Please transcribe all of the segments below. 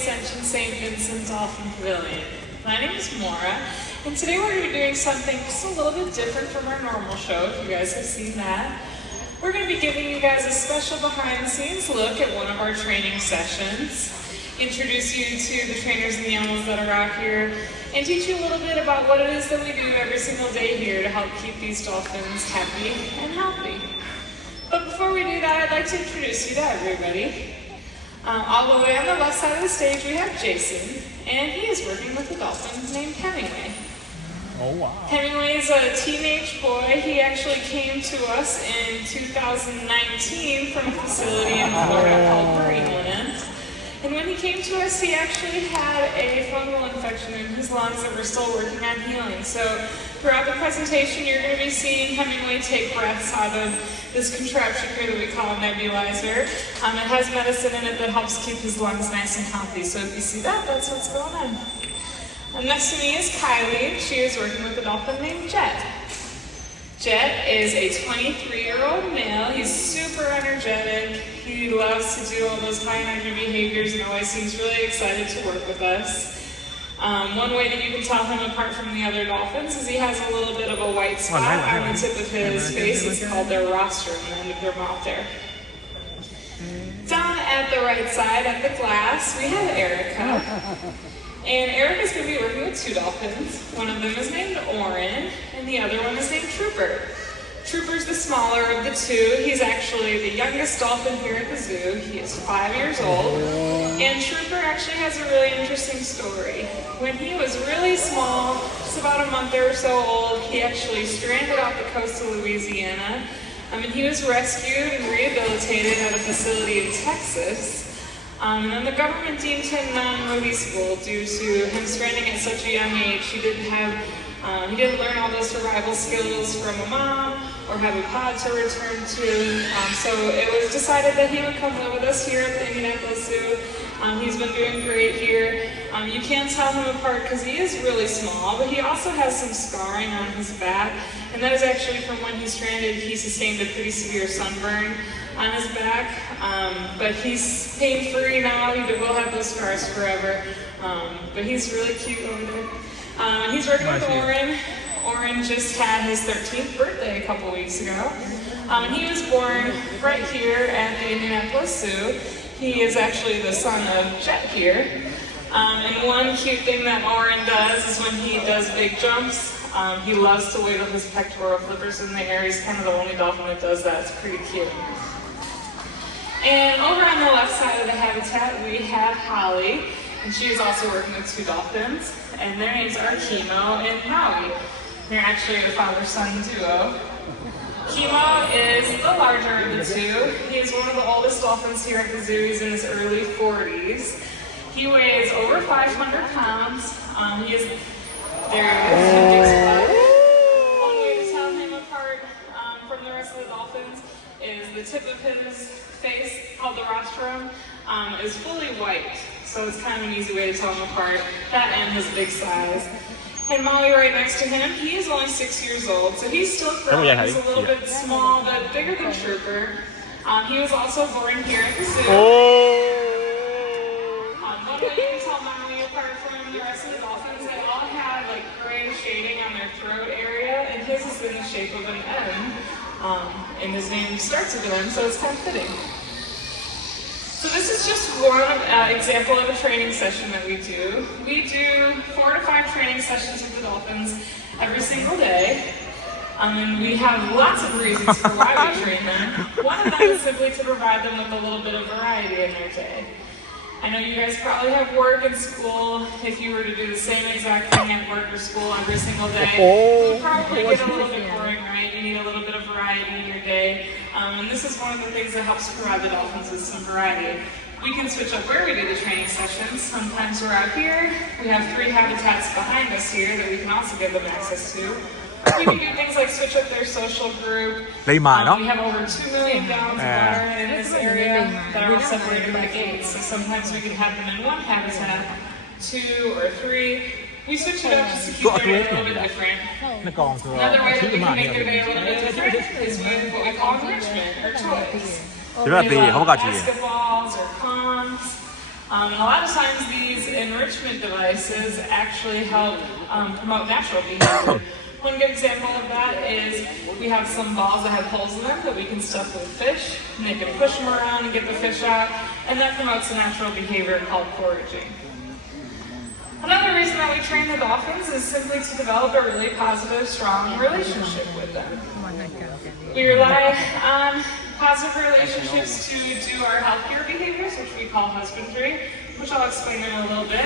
Ascension St. Vincent Dolphin Pavilion. My name is Maura, and today we're going to be doing something just a little bit different from our normal show, if you guys have seen that. We're going to be giving you guys a special behind-the-scenes look at one of our training sessions, introduce you to the trainers and the animals that are out here, and teach you a little bit about what it is that we do every single day here to help keep these dolphins happy and healthy. But before we do that, I'd like to introduce you to everybody. All the way on the left side of the stage, we have Jason, and he is working with a dolphin named Hemingway. Oh, wow. Hemingway is a teenage boy. He actually came to us in 2019 from a facility in Florida called Marineland. And when he came to us, he actually had a fungal infection in his lungs that we're still working on healing. So throughout the presentation, you're going to be seeing Hemingway take breaths out of this contraption here that we call a nebulizer. It has medicine in it that helps keep his lungs nice and healthy. So if you see that, that's what's going on. And next to me is Kylie. She is working with a dolphin named Jet. Jet is a 23-year-old male. He's super energetic. He loves to do all those high energy behaviors and always seems really excited to work with us. One way that you can tell him apart from the other dolphins is he has a little bit of a white spot on the tip of his face. It's called their rostrum, the end of their mouth there. Down at the right side, at the glass, we have Erica. And Erica's going to be working with two dolphins. One of them is named Orin, and the other one is named Trooper. Trooper's the smaller of the two. He's actually the youngest dolphin here at the zoo. He is 5 years old. And Trooper actually has a really interesting story. When he was really small, just about a month or so old, he actually stranded off the coast of Louisiana. And he was rescued and rehabilitated at a facility in Texas. And then the government deemed him non-releasable due to him stranding at such a young age. He didn't learn all those survival skills from a mom or have a pod to return to. So it was decided that he would come live with us here at the Indianapolis Zoo. He's been doing great here. You can't tell him apart because he is really small, but he also has some scarring on his back. And that is actually from when he stranded. He sustained a pretty severe sunburn on his back, but he's pain-free now. He will have those scars forever, but he's really cute over there. He's working with Orin. Orin just had his 13th birthday a couple weeks ago, and he was born right here at the Indianapolis Zoo. He is actually the son of Jet here, and one cute thing that Orin does is when he does big jumps, he loves to wiggle his pectoral flippers in the air. He's kind of the only dolphin that does that. It's pretty cute. And over on the left side of the habitat, we have Holly, and she is also working with two dolphins, and their names are Chemo and Maui. They're actually a father-son duo. Chemo is the larger of the two. He is one of the oldest dolphins here at the zoo. He's in his early 40s. He weighs over 500 pounds. He is big spot. One way to tell him apart from the rest of the dolphins is the tip of his face, called the rostrum, is fully white. So it's kind of an easy way to tell him apart. That and his big size. And Maui right next to him, he is only 6 years old, so he's still growing. He's a little bit small, but bigger than Trooper. He was also born here at the zoo. One way you can tell Maui apart from the rest of the dolphins, they all have like gray shading on their throat area, and his is in the shape of an M. And his name starts with an M, so it's kind of fitting. So this is just one example of a training session that we do. We do 4 to 5 training sessions with the dolphins every single day. And we have lots of reasons for why we train them. One of them is simply to provide them with a little bit of variety in their day. I know you guys probably have work and school. If you were to do the same exact thing at work or school every single day, it would probably get a little bit boring, right? You need a little bit of variety in your day. And this is one of the things that helps provide the dolphins with some variety. We can switch up where we do the training sessions. Sometimes we're out here. We have 3 habitats behind us here that we can also give them access to. We can do things like switch up their social group. We have over 2 million gallons of water in this area that are all separated by gates. So sometimes we can have them in one habitat, 2 or 3. We switch it up just to keep their day a little bit different. Another way that we can make their day a little bit different is with what we call enrichment or toys. They love basketballs or ponds. And a lot of times these enrichment devices actually help promote natural behavior. One good example of that is we have some balls that have holes in them that we can stuff with fish, and they can push them around and get the fish out, and that promotes a natural behavior called foraging. Another reason that we train the dolphins is simply to develop a really positive, strong relationship with them. We rely on positive relationships to do our healthcare behaviors, which we call husbandry, which I'll explain in a little bit.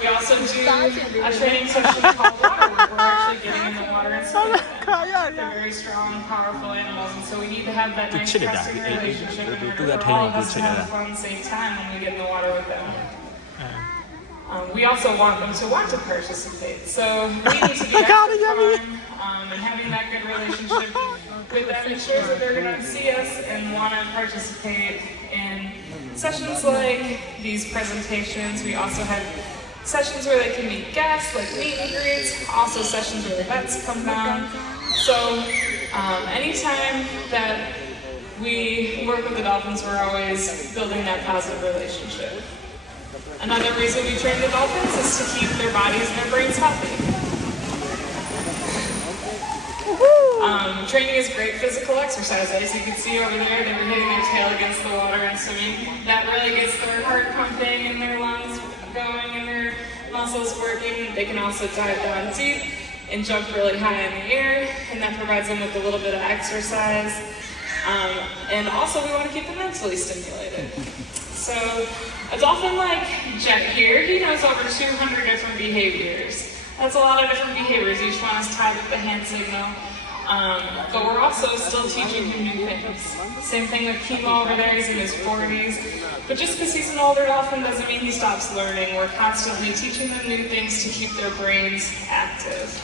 We also do a training session called water work. We're actually getting in the water and swimming with them. They're very strong, powerful animals, and so we need to have that nice trusting relationship in order for all of us to have a fun, safe time when we get in the water with them. We also want them to want to participate, so we need to be extra fun, and having that good relationship with them ensures that they're going to see us and want to participate in sessions like these presentations. We also have sessions where they can meet guests, like meet and greets, also sessions where the vets come down. So anytime that we work with the dolphins, we're always building that positive relationship. Another reason we train the dolphins is to keep their bodies and their brains healthy. Training is great physical exercise. As you can see over there, they were hitting their tail against the water and swimming. That really gets their heart pumping and their lungs going and their muscles working. They can also dive down deep and jump really high in the air, and that provides them with a little bit of exercise. And also we want to keep them mentally stimulated. So a dolphin like Jet here, he knows over 200 different behaviors. That's a lot of different behaviors. Each one is tied with the hand signal. But we're also still teaching him new things. Same thing with Chemo over there, he's in his 40s. But just because he's an older dolphin doesn't mean he stops learning. We're constantly teaching them new things to keep their brains active.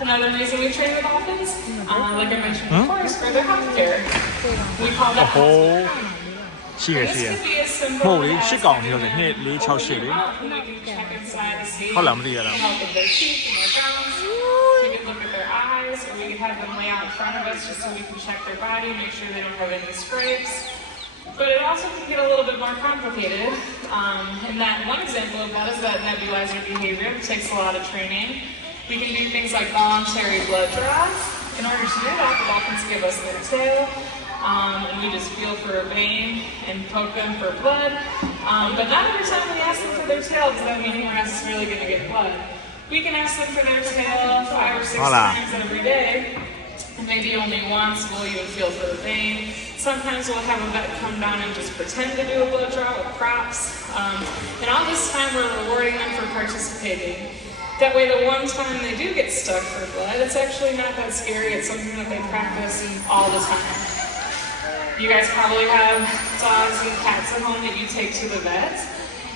Another reason we train the dolphins, like I mentioned before, is for their healthcare. We call that healthcare. This could be as simple as we can check inside to see the health of their teeth and their gums. We can look at their eyes, or we can have them lay out in front of us just so we can check their body, make sure they don't have any scrapes. But it also can get a little bit more complicated. And that one example of that is that nebulizer behavior. It takes a lot of training. We can do things like voluntary blood draws. In order to do that, the dolphins give us their tail. And we just feel for a vein and poke them for blood. But not every time we ask them for their tail does that mean we're necessarily going to get blood. We can ask them for their tail 5 or 6 times every day, and maybe only once we'll even feel for the vein. Sometimes we'll have a vet come down and just pretend to do a blood draw with props. And all this time we're rewarding them for participating. That way the one time they do get stuck for blood, it's actually not that scary. It's something that they practice all the time. You guys probably have dogs and cats at home that you take to the vet,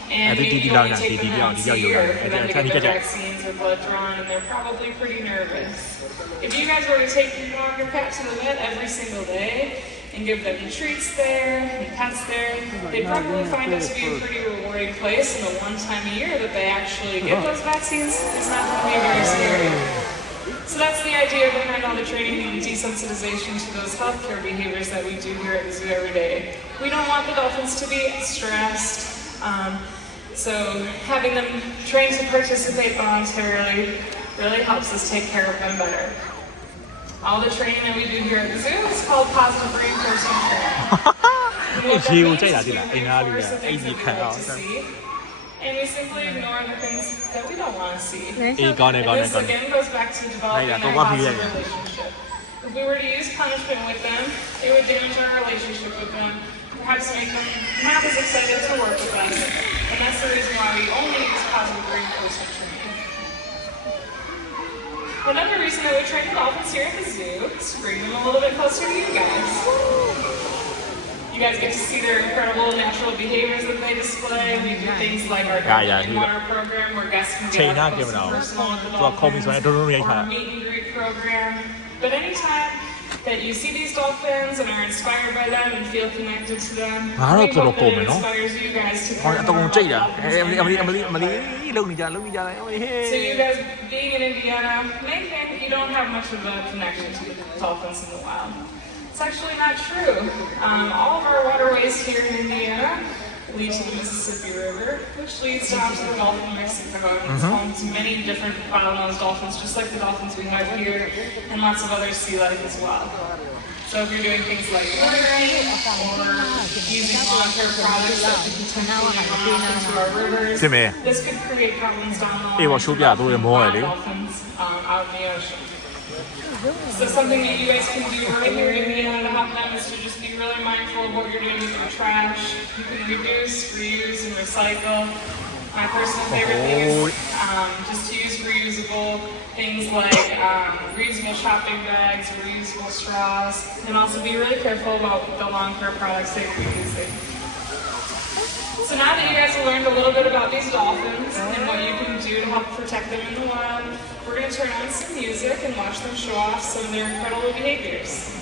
and maybe you only take them once a year for them to get their vaccines or blood drawn, and they're probably pretty nervous. If you guys were to take your dog or cat to the vet every single day and give them treats there and pets there, they'd probably find it to be a pretty rewarding place, and the one time a year that they actually get those vaccines is not going to be very scary. So that's the idea behind all the training and desensitization to those healthcare behaviors that we do here at the zoo every day. We don't want the dolphins to be stressed, so having them trained to participate voluntarily really helps us take care of them better. All the training that we do here at the zoo is called positive reinforcement training. What that means is we reinforce the things that we like to see, and we simply ignore the things that we don't want to see. And this again goes back to developing that positive relationship. If we were to use punishment with them, it would damage our relationship with them, perhaps make them not as excited to work with us. And that's the reason why we only use positive reinforcement training. Another reason that we train the dolphins here at the zoo is to bring them a little bit closer to you guys. You guys get to see their incredible natural behaviors that they display. We do things like our Dolphin water program where guests can get up close and personal with the dolphins, or meet and greet program. But anytime that you see these dolphins and are inspired by them and feel connected to them, we hope that it inspires you guys to care more about dolphins. So you guys being in Indiana may think you don't have much of a connection to the dolphins in the wild. It's actually not true. All of our waterways here in Indiana lead to the Mississippi River, which leads down to the Gulf of Mexico. It's home to many different bottlenose dolphins, just like the dolphins we have here, and lots of other sea life as well. So if you're doing things like littering or using long-term products that could potentially run off into our rivers, this could create problems down the line for dolphins out in the ocean. So something that you guys can do right here in Indiana to help them is to just be really mindful of what you're doing with your trash. You can reduce, reuse, and recycle. My personal favorite thing is just to use reusable things like reusable shopping bags, reusable straws, and also be really careful about the long-term products that you're using. So now that you guys have learned a little bit about these dolphins and what you can do to help protect them in the wild, we're going to turn on some music and watch them show off some of their incredible behaviors.